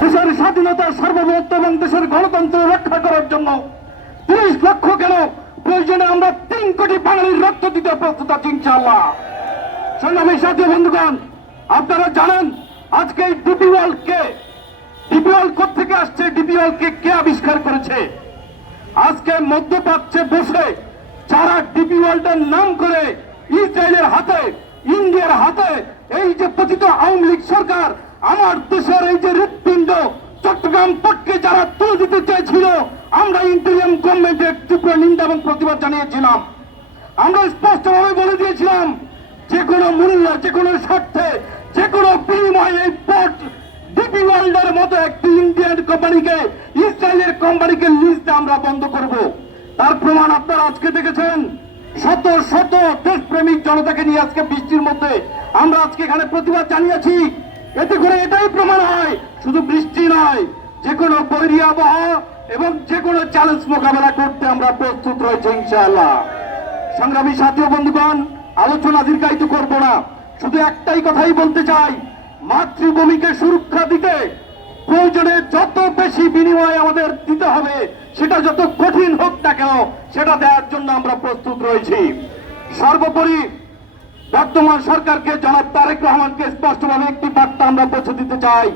দেশের স্বাধীনতা, সার্বভৌমত্ব এবং দেশের গণতন্ত্র রক্ষা করার জন্য 30 লক্ষ কেন, প্রয়োজনে আমরা 3 কোটি বাঙালির রক্ত দিতে প্রস্তুত আছি ইনশাআল্লাহ। সংগ্রামী সাথী বন্ধুগণ, আপনারা জানেন আজকে এই ডিপি ওয়ার্ল্ড কে, ডিপি ওয়ার্ল্ড কোথেকে আসছে, ডিপি ওয়ার্ল্ড কে আবিষ্কার করেছে? আজকে মধ্যপ্রাচ্যে বসে যারা ডিপি ওয়ার্ল্ডের নাম করে ইসরায়েলের হাতে, ইন্ডিয়ার হাতে, এই যে পতিত আওয়ামী লীগ সরকার আমার দেশের এই যে হৃৎপিণ্ড চট্টগ্রাম পোর্টকে যারা তুলে দিতে চেয়েছিল, আমরা ইন্টারিয়াম গভর্নমেন্টের তীব্র নিন্দা এবং প্রতিবাদ জানিয়েছিলাম। আমরা স্পষ্টভাবে বলে দিয়েছিলাম যে কোনো মূল্যে, যে কোনো স্বার্থে, যে কোনো বিনিময়ে এই পোর্ট ডিপি ওয়ার্ল্ডের মতো একটি ইন্ডিয়ান কোম্পানিকে, ইসরায়েলের কোম্পানিকে লিজটা আমরা বন্ধ করব। তার প্রমাণ আপনারা আজকে দেখেছেন। শত শত দেশপ্রেমিক জনতাকে নিয়ে আজকে বৃষ্টির মধ্যে আমরা আজকে এখানে প্রতিবাদ জানিয়েছি। এতে করে এটাই প্রমাণ হয় শুধু বৃষ্টি নয়, যে কোনো বৈরী আবহাওয়া এবং যে কোনো চ্যালেঞ্জ মোকাবেলা করতে আমরা প্রস্তুত রয়েছে ইনশাআল্লাহ। সংগ্রামী সাথী ও বন্ধুগণ, আলোচনা দীর্ঘায়িত করব না, শুধু একটাই কথাই বলতে চাই, মাতৃভূমিকে সুরক্ষা দিতে প্রয়োজনে যত বেশি বিনিময় আমাদের দিতে হবে, সেটা যত কঠিন হোক না কেন, সেটা দেওয়ার জন্য আমরা প্রস্তুত রয়েছি। সর্বোপরি বর্তমান সরকারকে, জনাব তারেক রহমানকে স্পষ্টভাবে একটি বার্তা আমরা পৌঁছে দিতে চাই।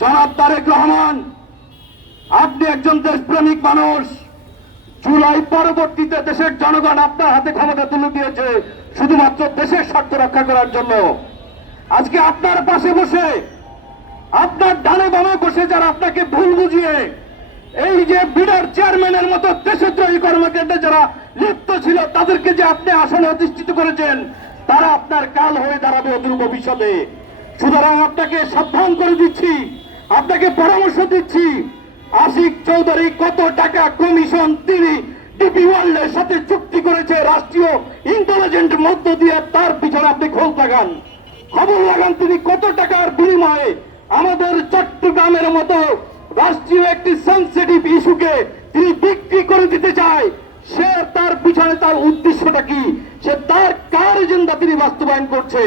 জনাব তারেক রহমান, আপনি একজন দেশপ্রেমিক মানুষ। জুলাই পরবর্তীতে দেশের জনগণ আপনার হাতে ক্ষমতা তুলে দিয়েছে শুধুমাত্র দেশের স্বার্থ রক্ষা করার জন্য। আজকে আপনার পাশে বসে, আপনার ডানে বামে বসে যারা আপনাকে ভুল বুঝিয়ে এই যে বিডার চেয়ারম্যানের মতো দেশদ্রোহী কর্মকাণ্ডে যারা লিপ্ত ছিল, তাদেরকে যে আপনি আসনে অধিষ্ঠিত করেছেন, তারা আপনার কাল হয়ে দাঁড়াবে অদূর ভবিষ্যতে। সুতরাং আপনাকে সাবধান করে দিচ্ছি, আপনাকে পরামর্শ দিচ্ছি, আশিক চৌধুরী কত টাকা কমিশন তিনি ডিপি ওয়ার্ল্ডের সাথে চুক্তি করেছে রাষ্ট্রীয় ইন্টেলিজেন্স মধ্য দিয়ে, তার পিছনে আপনি খোঁজ লাগান, খবর লাগান তিনি কত টাকার বিনিময়ে আমাদের চট্টগ্রামের মতো রাষ্ট্রীয় একটি সেন্সিটিভ ইস্যুকে তিনি বিক্রি করে দিতে চায়। সে তার পিছনে তার উদ্দেশ্যটা কি, সে তার কার এজেন্ডা তিনি বাস্তবায়ন করছে।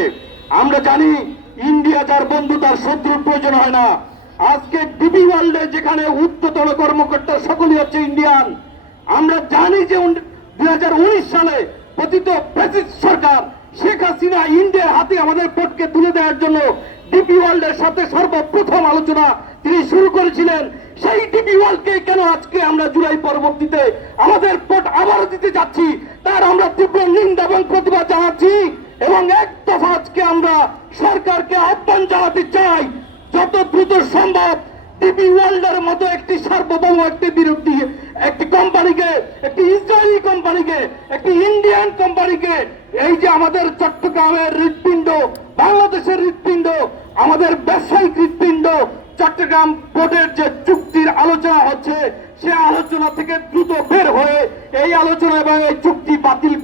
আমরা জানি ইন্ডিয়া যার বন্ধু তার শত্রুর প্রয়োজন হয় না। আজকে ডিপি ওয়ার্ল্ডে যেখানে উচ্চতর কর্মকর্তা সকলেই হচ্ছে ইন্ডিয়ান। আমরা জানি যে 2019 সালে পতিত ফ্যাসিস্ট সরকার শেখ হাসিনা ইন্ডিয়ার হাতে আমাদের পোর্টকে তুলে দেওয়ার জন্য ডিপি ওয়ার্ল্ডের সাথে সর্বপ্রথম আলোচনা তিনি শুরু করেছিলেন। সেই ডিপি ওয়ার্ল্ডকে কেন আজকে আমরা জুলাই পরবর্তীতে আমাদের পোর্ট আবারও দিতে যাচ্ছি, তার আমরা তীব্র নিন্দা এবং প্রতিবাদ জানাচ্ছি। এবং এক দফা আজকে আমরা সরকারকে আহ্বান জানাতে চাই, যত দ্রুত সম্ভব ডিপি ওয়ার্ল্ডের মতো একটি সার্বভৌম একটি কোম্পানিকে, একটি ইসরায়েলি কোম্পানিকে, একটি ইন্ডিয়ান কোম্পানিকে, এই যে আমাদের চট্টগ্রামের হৃৎপিণ্ড, বাংলাদেশের হৃৎপিণ্ড, আমাদের ব্যবসায়িক হৃৎপিণ্ড চট্টগ্রাম পোর্টের যে চুক্তির আলোচনা হচ্ছে, সে আলোচনা থেকে দ্রুত বের হয়ে এই আলোচনা এবং এই চুক্তি বাতিল